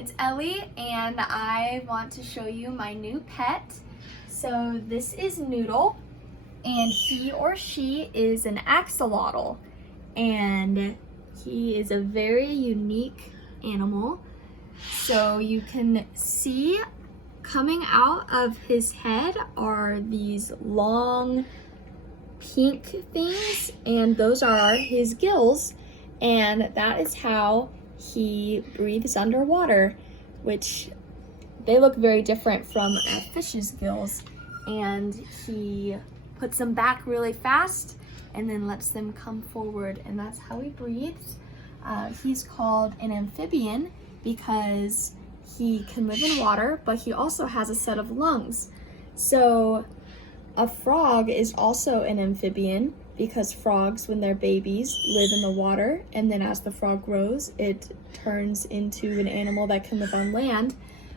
it's Ellie and I want to show you my new pet. So this is Noodle and he or she is an axolotl and he is a very unique animal. So you can see coming out of his head are these long pink things, and those are his gills, and that is how he breathes underwater, which they look very different from a fish's gills. And he puts them back really fast and then lets them come forward, and that's how he breathes. He's called an amphibian because he can live in water, but he also has a set of lungs. So a frog is also an amphibian because frogs, when they're babies, live in the water, and then as the frog grows, it turns into an animal that can live on land.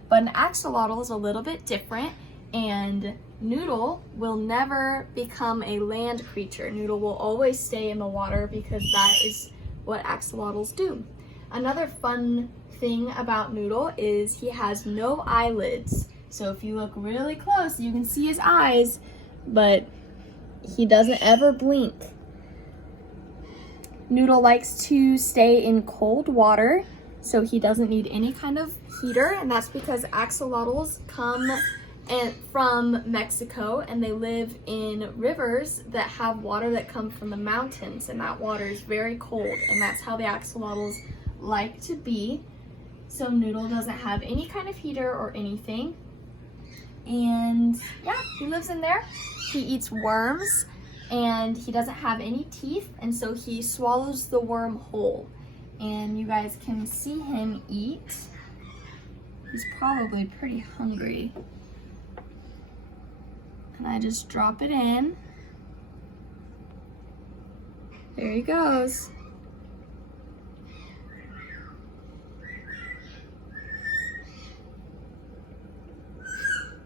But an axolotl is a little bit different, and Noodle will never become a land creature. Noodle will always stay in the water because that is what axolotls do. Another fun thing about Noodle is he has no eyelids. So if you look really close, you can see his eyes, but he doesn't ever blink. Noodle likes to stay in cold water, so he doesn't need any kind of heater, and that's because axolotls come from Mexico and they live in rivers that have water that come from the mountains, and that water is very cold, and that's how the axolotls like to be. So Noodle doesn't have any kind of heater or anything. And yeah, he lives in there. He eats worms and he doesn't have any teeth, and so he swallows the worm whole. And you guys can see him eat. He's probably pretty hungry. And I just drop it in. There he goes.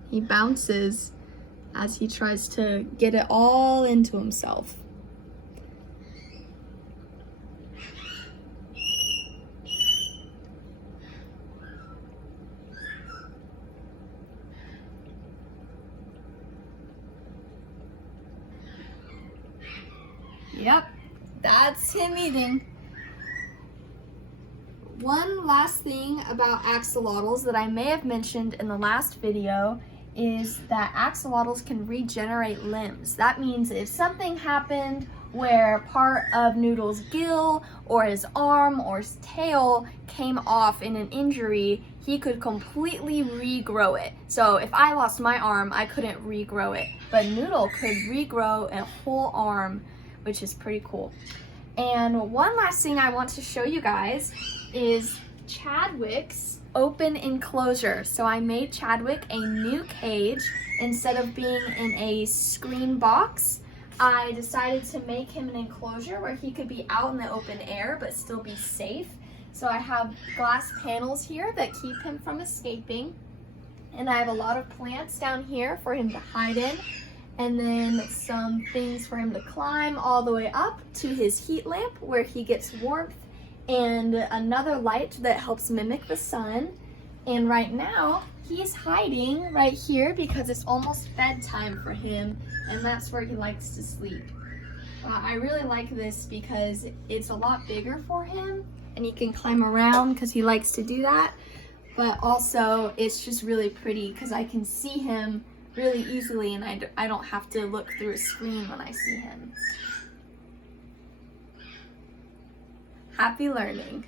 He bounces as he tries to get it all into himself. Yep, that's him eating. One last thing about axolotls that I may have mentioned in the last video is that axolotls can regenerate limbs. That means if something happened where part of Noodle's gill or his arm or his tail came off in an injury, he could completely regrow it. So if I lost my arm, I couldn't regrow it, but Noodle could regrow a whole arm, which is pretty cool. And one last thing I want to show you guys is Chadwick's open enclosure. So I made Chadwick a new cage. Instead of being in a screen box, I decided to make him an enclosure where he could be out in the open air but still be safe. So I have glass panels here that keep him from escaping, and I have a lot of plants down here for him to hide in, and then some things for him to climb all the way up to his heat lamp where he gets warmth, and another light that helps mimic the sun. And right now he's hiding right here because it's almost bedtime for him, and that's where he likes to sleep. I really like this because it's a lot bigger for him and he can climb around because he likes to do that, but also it's just really pretty because I can see him really easily, and I don't have to look through a screen when I see him. Happy learning.